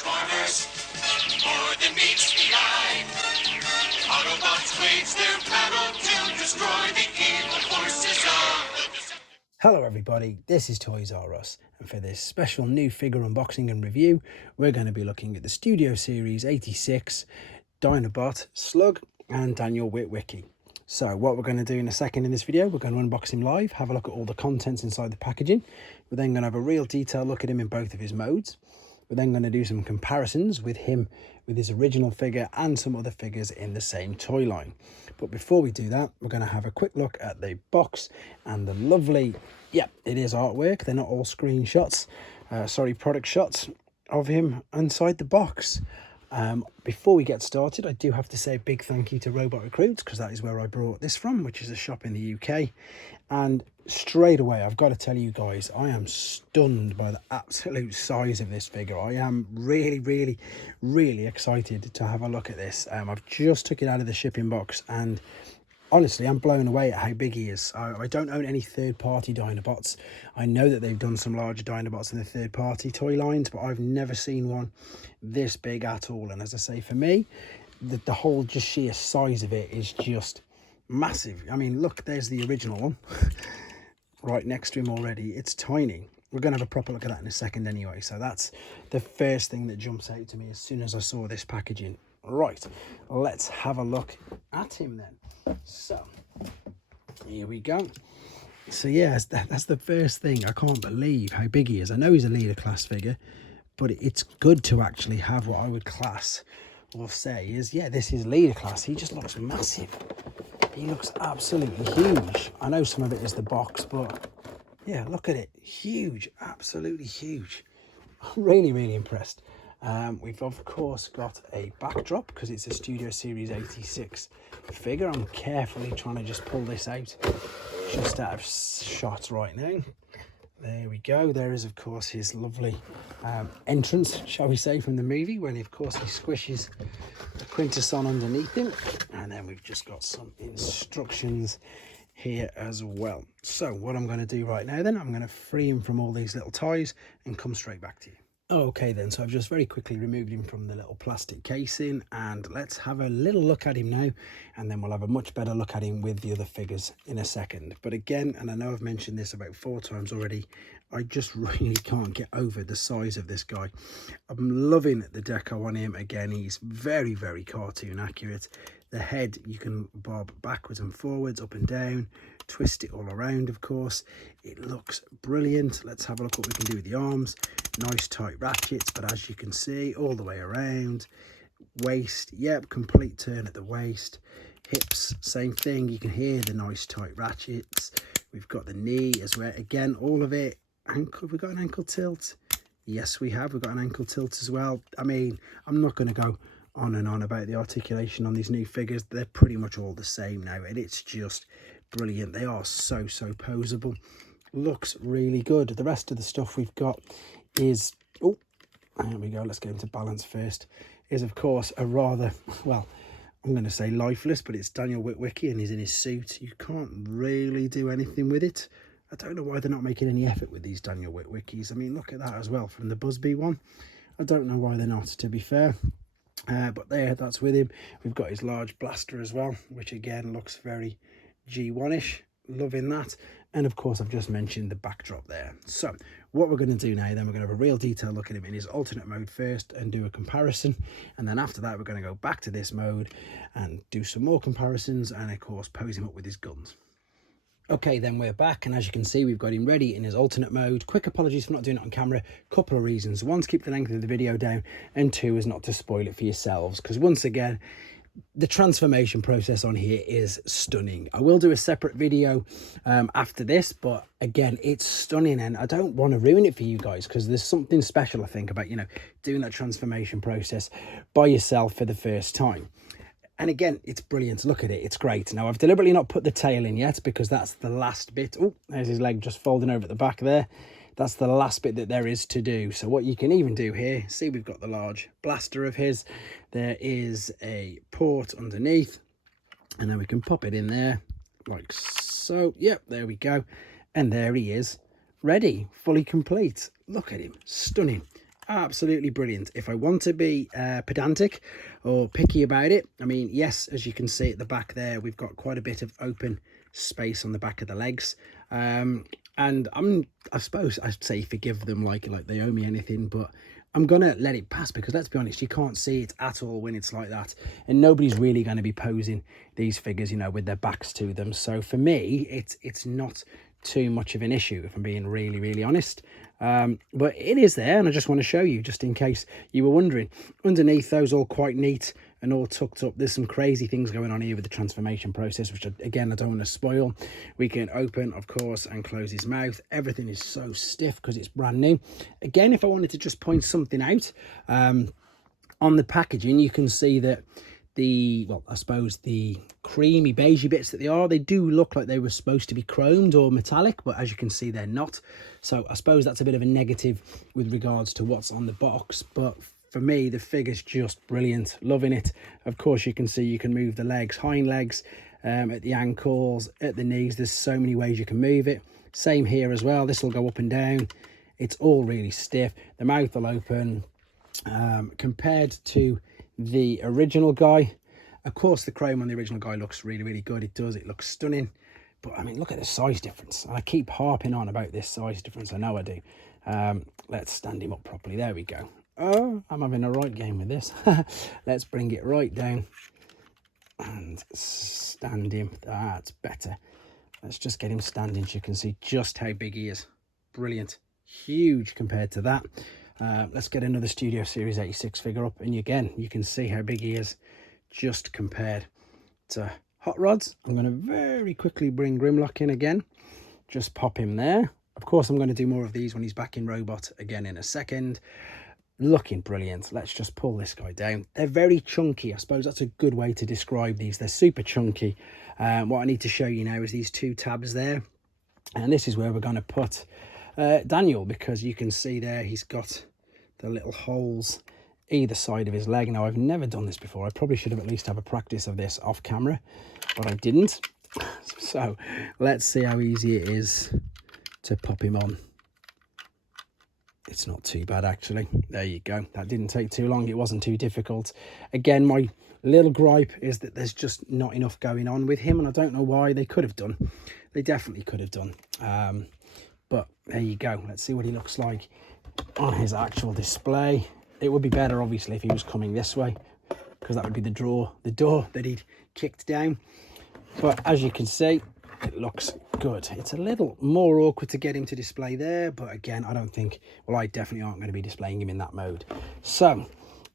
Transformers, more than meets the eye. Autobots wage their battle to destroy the evil forces of the... Hello everybody, this is Toys R Us, and for this special new figure unboxing and review, we're going to be looking at the Studio Series 86 Dinobot, Slug and Daniel Witwicky. So what we're going to do in a second in this video, we're going to unbox him live, have a look at all the contents inside the packaging. We're then going to have a real detailed look at him in both of his modes. We're then going to do some comparisons with him, with his original figure and some other figures in the same toy line. But before we do that, we're going to have a quick look at the box and the lovely, yeah, it is artwork. They're not all screenshots, product shots of him inside the box. Before we get started, I do have to say a big thank you to Robot Recruits, because that is where I brought this from, which is a shop in the UK. And straight away, I've got to tell you guys, I am stunned by the absolute size of this figure. I am really excited to have a look at this. I've just took it out of the shipping box, and honestly, I'm blown away at how big he is. I don't own any third-party Dinobots. I know that they've done some larger Dinobots in the third-party toy lines, but I've never seen one this big at all. And as I say, for me, the whole just sheer size of it is just massive. I mean, look, there's the original one right next to him already. It's tiny. We're going to have a proper look at that in a second anyway. So that's the first thing that jumps out to me as soon as I saw this packaging. Right, let's have a look at him then. So here we go. So yeah, that's the first thing. I can't believe how big he is. I know he's a leader class figure, but it's good to actually have what I would class or say is, yeah, this is leader class. He just looks massive. He looks absolutely huge. I know some of it is the box, but yeah, look at it. Huge, absolutely huge. I'm really impressed. We've of course got a backdrop because it's a Studio Series 86 figure. I'm carefully trying to just pull this out just out of shot right now. There we go. There is of course his lovely entrance, shall we say, from the movie, when of course he squishes the Quintus on underneath him. And then we've just got some instructions here as well. So what I'm going to do right now then, I'm going to free him from all these little ties and come straight back to you. Okay then, so I've just very quickly removed him from the little plastic casing, and let's have a little look at him now, and then we'll have a much better look at him with the other figures in a second. But again, and I know I've mentioned this about 4 times already, I just really can't get over the size of this guy. I'm loving the deco on him. Again, he's very cartoon accurate. The head, you can bob backwards and forwards, up and down, twist it all around, of course. It looks brilliant. Let's have a look what we can do with the arms. Nice tight ratchets, but as you can see, all the way around. Waist, yep, complete turn at the waist. Hips, same thing. You can hear the nice tight ratchets. We've got the knee as well. Again, all of it. Ankle, have we got an ankle tilt? Yes, we have. We've got an ankle tilt as well. I mean, I'm not going to go on and on about the articulation on these new figures. They're pretty much all the same now, and it's just brilliant. They are so posable. Looks really good. The rest of the stuff we've got is, oh, there we go, let's get into balance first, is of course a rather, well, I'm going to say lifeless, but it's Daniel Witwicky and he's in his suit. You can't really do anything with it. I don't know why they're not making any effort with these Daniel Witwickies. I mean, look at that as well from the Busby one. I don't know why they're not, to be fair. But there, that's with him. We've got his large blaster as well, which again looks very G1-ish. Loving that. And of course, I've just mentioned the backdrop there. So what we're going to do now, then we're going to have a real detailed look at him in his alternate mode first and do a comparison. And then after that, we're going to go back to this mode and do some more comparisons and of course pose him up with his guns. Okay, then we're back, and as you can see, we've got him ready in his alternate mode. Quick apologies for not doing it on camera. Couple of reasons. One, to keep the length of the video down, and 2 is not to spoil it for yourselves, because once again, the transformation process on here is stunning. I will do a separate video after this, but again, it's stunning, and I don't want to ruin it for you guys, because there's something special, I think, about, you know, doing that transformation process by yourself for the first time. And again, it's brilliant. Look at it. It's great. Now, I've deliberately not put the tail in yet because that's the last bit. Oh, there's his leg just folding over at the back there. That's the last bit that there is to do. So what you can even do here, see, we've got the large blaster of his. There is a port underneath, and then we can pop it in there like so. Yep, there we go. And there he is, ready, fully complete. Look at him. Stunning. absolutely brilliant. If I want to be pedantic or picky about it, I mean, yes, as you can see at the back there, we've got quite a bit of open space on the back of the legs. And I suppose I'd say forgive them like they owe me anything, but I'm gonna let it pass, because let's be honest, you can't see it at all when it's like that, and nobody's really going to be posing these figures, you know, with their backs to them. So for me, it's not too much of an issue, if I'm being really honest. But it is there, and I just want to show you, just in case you were wondering. Underneath those, all quite neat and all tucked up, there's some crazy things going on here with the transformation process, which again I don't want to spoil. We can open, of course, and close his mouth. Everything is so stiff because it's brand new. Again, if I wanted to just point something out, on the packaging you can see that I suppose the creamy beigey bits that they do look like they were supposed to be chromed or metallic, but as you can see, they're not. So I suppose that's a bit of a negative with regards to what's on the box, but for me, the figure's just brilliant. Loving it. Of course, you can see you can move the legs, hind legs, at the ankles, at the knees. There's so many ways you can move it. Same here as well. This will go up and down. It's all really stiff. The mouth will open. Compared to the original guy, of course, the chrome on the original guy looks really good. It does. It looks stunning. But I mean, look at the size difference. And I keep harping on about this size difference. I know I do. Let's stand him up properly. There we go. Oh, I'm having a right game with this. Let's bring it right down and stand him. That's better. Let's just get him standing so you can see just how big he is. Brilliant. Huge compared to that. Let's get another Studio Series 86 figure up, and again, you can see how big he is just compared to Hot Rods. I'm going to very quickly bring Grimlock in again. Just pop him there. Of course, I'm going to do more of these when he's back in Robot again in a second. Looking brilliant. Let's just pull this guy down. They're very chunky. I suppose that's a good way to describe these. They're super chunky. What I need to show you now is these two tabs there, and this is where we're going to put Daniel, because you can see there he's got the little holes either side of his leg. Now, I've never done this before. I probably should have at least have a practice of this off camera, but I didn't. So let's see how easy it is to pop him on. It's not too bad, actually. There you go. That didn't take too long. It wasn't too difficult. Again, my little gripe is that there's just not enough going on with him, and I don't know why. They could have done. They definitely could have done. But there you go. Let's see what he looks like on his actual display. It would be better, obviously, if he was coming this way, because that would be the door that he'd kicked down. But as you can see, it looks good. It's a little more awkward to get him to display there, but again, I don't think, well, I definitely aren't going to be displaying him in that mode. So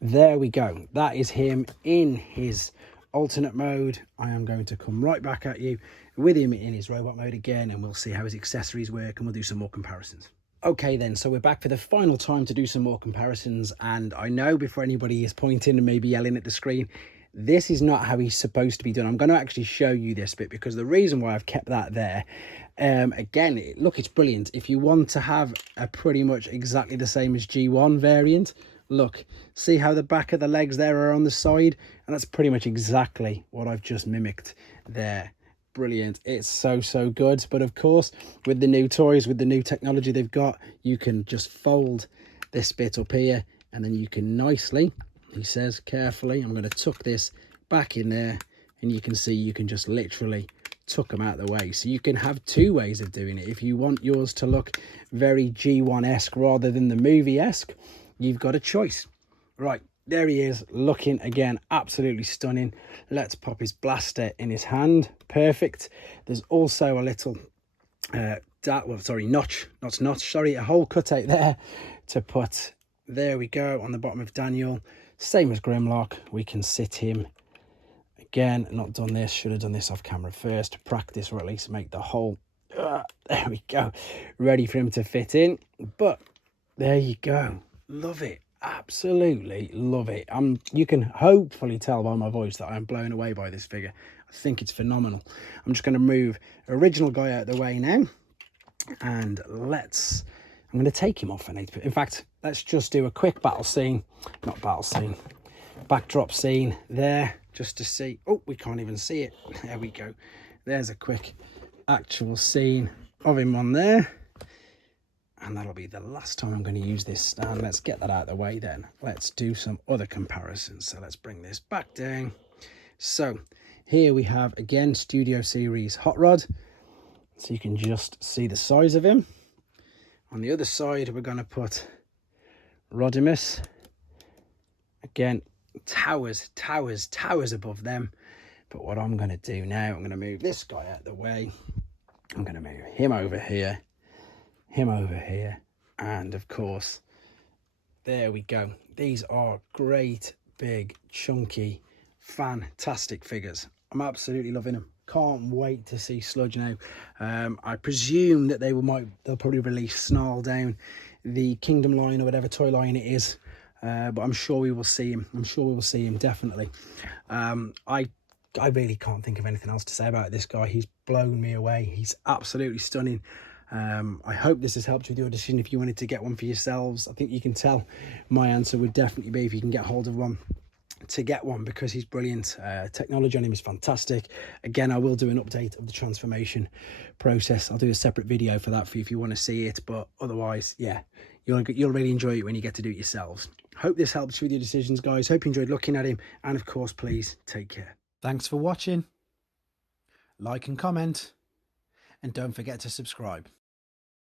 there we go. That is him in his alternate mode. I am going to come right back at you with him in his robot mode again, and we'll see how his accessories work, and we'll do some more comparisons. Okay then, so we're back for the final time to do some more comparisons, and I know before anybody is pointing and maybe yelling at the screen, this is not how he's supposed to be done. I'm going to actually show you this bit, because the reason why I've kept that there, again, look, it's brilliant. If you want to have a pretty much exactly the same as G1 variant, look, see how the back of the legs there are on the side, and that's pretty much exactly what I've just mimicked there. Brilliant. It's so good. But of course, with the new toys, with the new technology they've got, you can just fold this bit up here, and then you can nicely, he says carefully, I'm going to tuck this back in there, and you can see you can just literally tuck them out of the way. So you can have two ways of doing it. If you want yours to look very G1-esque rather than the movie-esque, you've got a choice. Right, there he is, looking again absolutely stunning. Let's pop his blaster in his hand. Perfect. There's also a little notch, a hole cut out there to put, there we go, on the bottom of Daniel. Same as Grimlock, we can sit him again. Not done this, should have done this off camera first to practice, or at least make the hole, there we go, ready for him to fit in. But there you go, love it. Absolutely love it. You can hopefully tell by my voice that I'm blown away by this figure. I think it's phenomenal. I'm just going to move original guy out of the way now, and I'm going to take him off. In fact, let's just do a quick backdrop scene there, just to see. Oh, we can't even see it. There we go. There's a quick actual scene of him on there. and that'll be the last time I'm going to use this stand. Let's get that out of the way then. Let's do some other comparisons. So let's bring this back down. So here we have, again, Studio Series hot rod. So you can just see the size of him. On the other side, we're going to put Rodimus. Again, towers above them. But what I'm going to do now, I'm going to move this guy out of the way. I'm going to move him over here, and of course, there we go. These are great, big, chunky, fantastic figures. I'm absolutely loving them. Can't wait to see Sludge now. I presume that they'll probably release Snarl down the Kingdom line or whatever toy line it is, but I'm sure we will see him. Definitely. I really can't think of anything else to say about this guy. He's blown me away. He's absolutely stunning. I hope this has helped you with your decision if you wanted to get one for yourselves. I think you can tell my answer would definitely be, if you can get hold of one, to get one, because he's brilliant. Technology on him is fantastic. Again, I will do an update of the transformation process. I'll do a separate video for that for you if you want to see it, but otherwise, yeah, you'll really enjoy it when you get to do it yourselves. Hope this helps you with your decisions, guys. Hope you enjoyed looking at him, and of course, please take care. Thanks for watching. Like and comment, and don't forget to subscribe.